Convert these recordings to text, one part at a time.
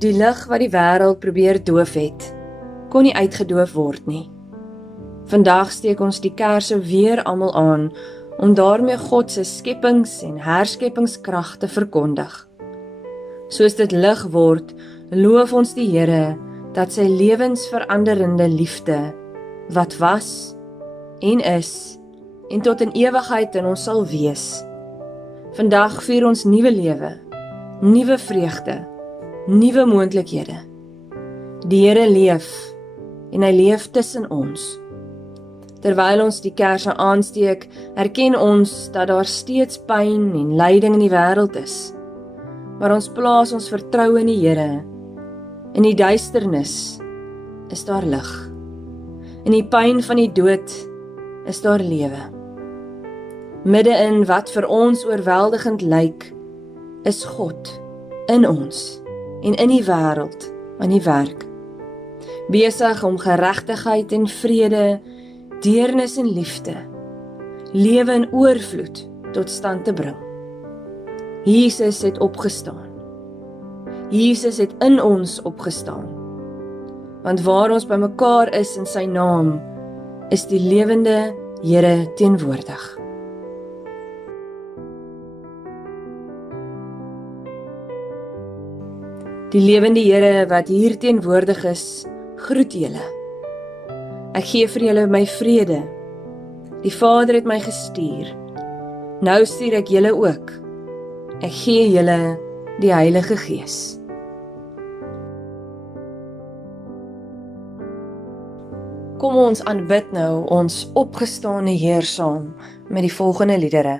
Die lig wat die wêreld probeer doof het, kon nie uitgedoof word nie. Vandag steek ons die kerse weer almal aan, om daarmee God se skepings- en herskeppingskrag te verkondig. Soos dit lig word, loof ons die Here, dat sy lewensveranderende liefde, wat was, en is, en tot in ewigheid in ons sal wees. Vandag vier ons nuwe lewe, nuwe vreugde, nuwe moontlikhede. Die Here leef, en hy leef tussen ons. Terwyl ons die kerse aansteek, erken ons dat daar steeds pyn en lyding in die wêreld is. Maar ons plaas ons vertroue in die Here. In die duisternis is daar lig. In die pyn van die dood is daar lewe. Midde in wat vir ons oorweldigend lyk, is God in ons en in die wêreld aan die werk, besig om geregtigheid en vrede, deernis en liefde, lewe in oorvloed tot stand te bring. Jesus het opgestaan. Jesus het in ons opgestaan. Want waar ons bymekaar is in sy naam, is die lewende Here teenwoordig. Die lewende Here wat hier teenwoordig is, groet julle. Ek gee vir julle my vrede. Die Vader het my gestuur. Nou stuur ek julle ook. Ek gee julle die Heilige Gees. Kom ons aanbid nou ons opgestane Heer saam met die volgende liedere.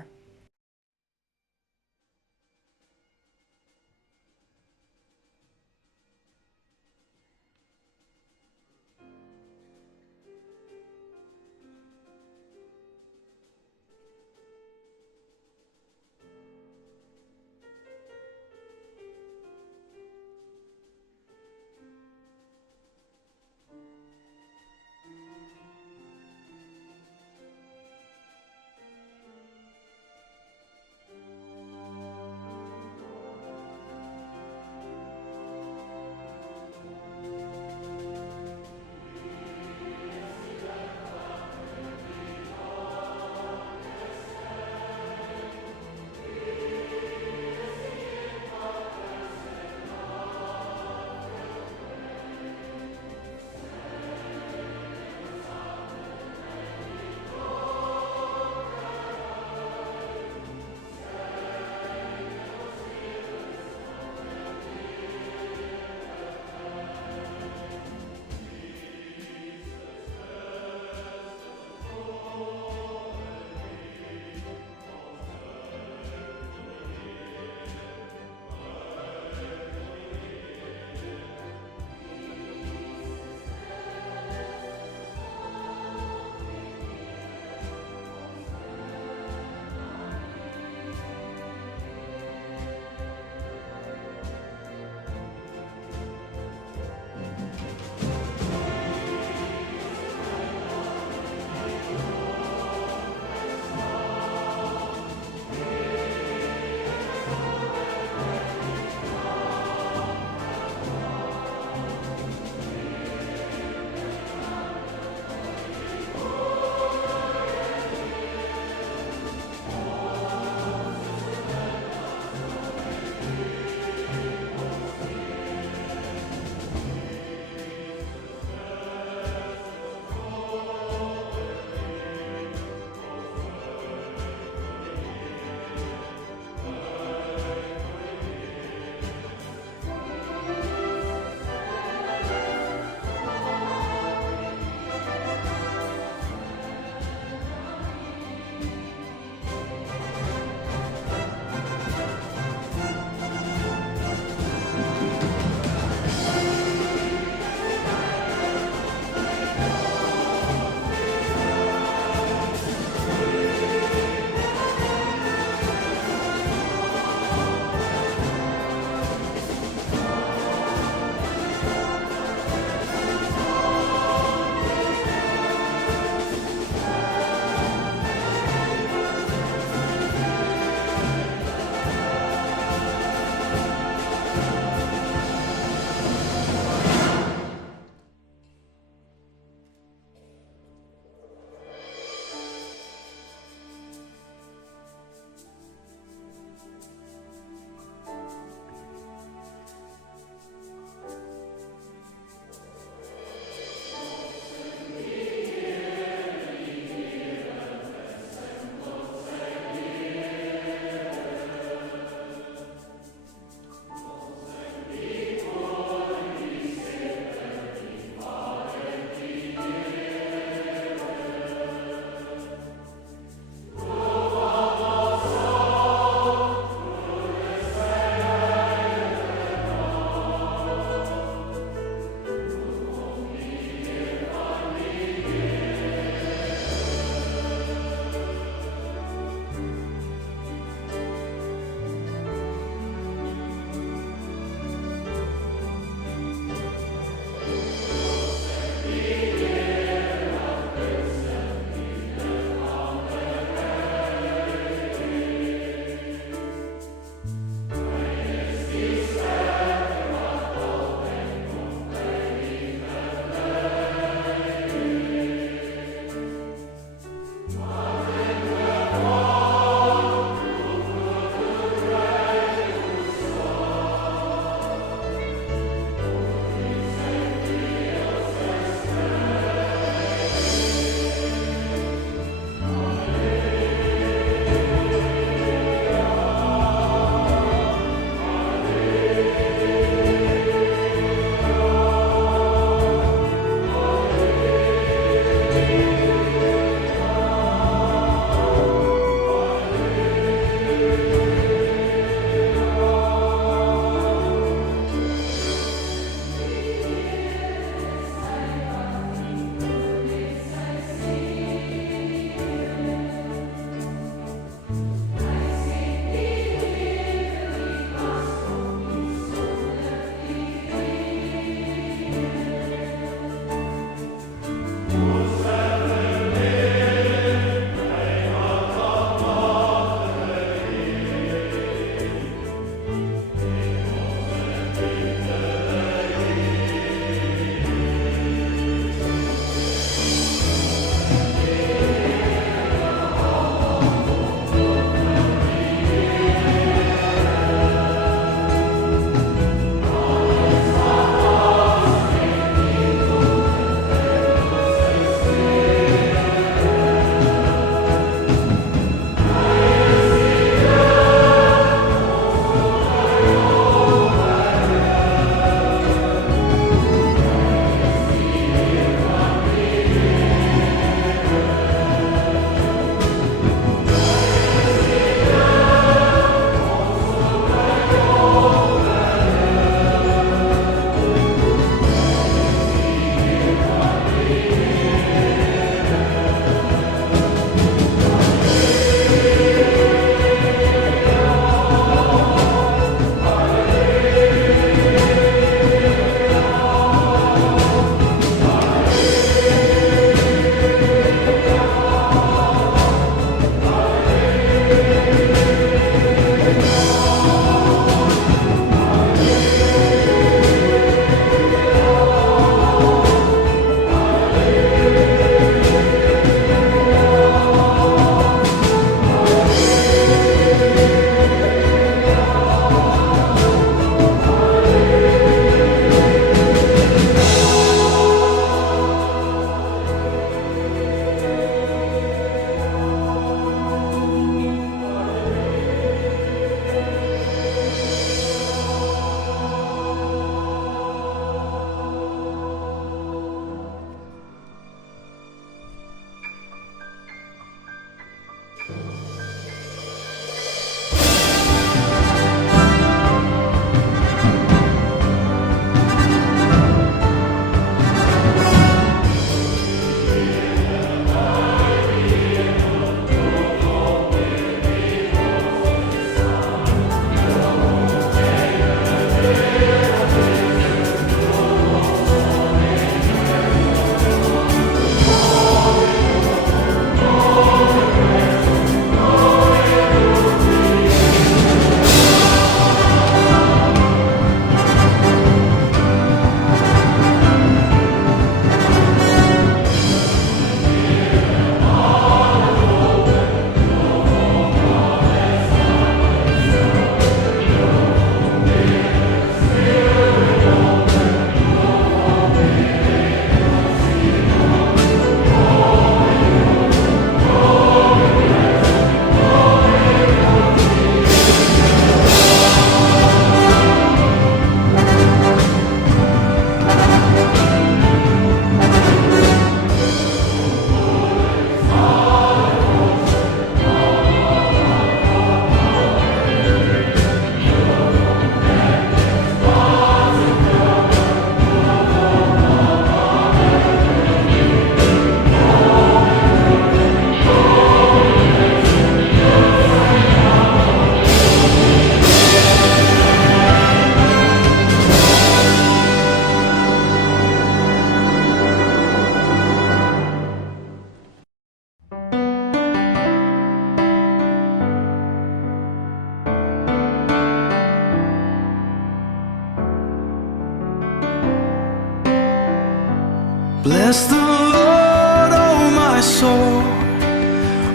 Bless the Lord, oh my soul,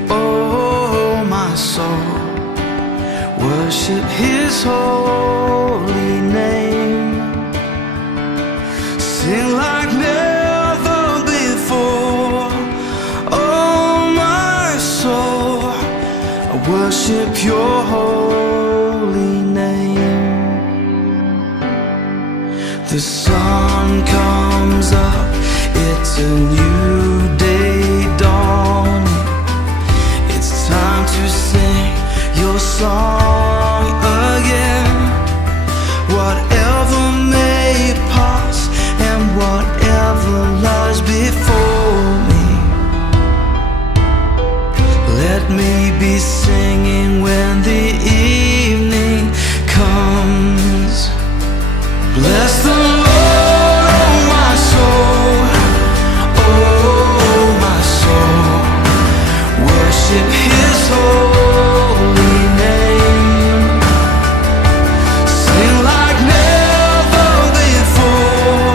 oh my soul. Worship His holy name. Sing like never before, oh my soul. I worship Your holy name. The sun comes up, it's a new day dawning. It's time to sing Your song again. Whatever may pass and whatever lies before me, let me be singing when the evening comes. Bless the Lord, oh my soul, oh my soul. Worship His holy name. Sing like never before,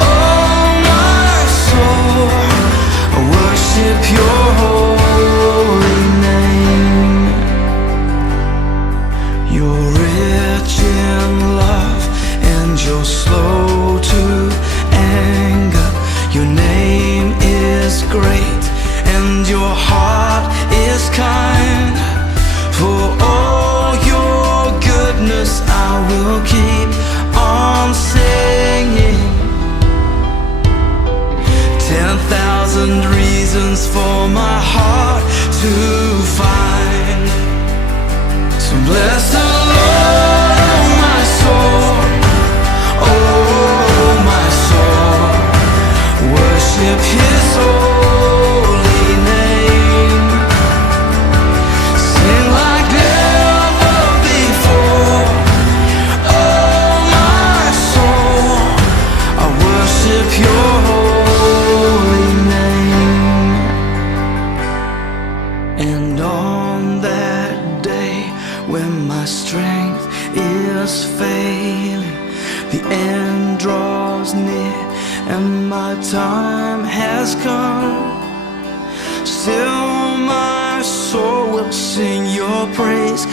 oh my soul. I worship Your holy name. You're rich in love and You're slow to anger. Your name is great and Your heart is kind. For all Your goodness I will keep on singing. 10,000 reasons for my heart to find. So bless the Lord, oh my soul, oh my soul. Worship His holy name. Sing like never before, oh my soul. I worship Your holy name. And on that day when my strength is failing, the end draws near and my time has come, still my soul will sing Your praise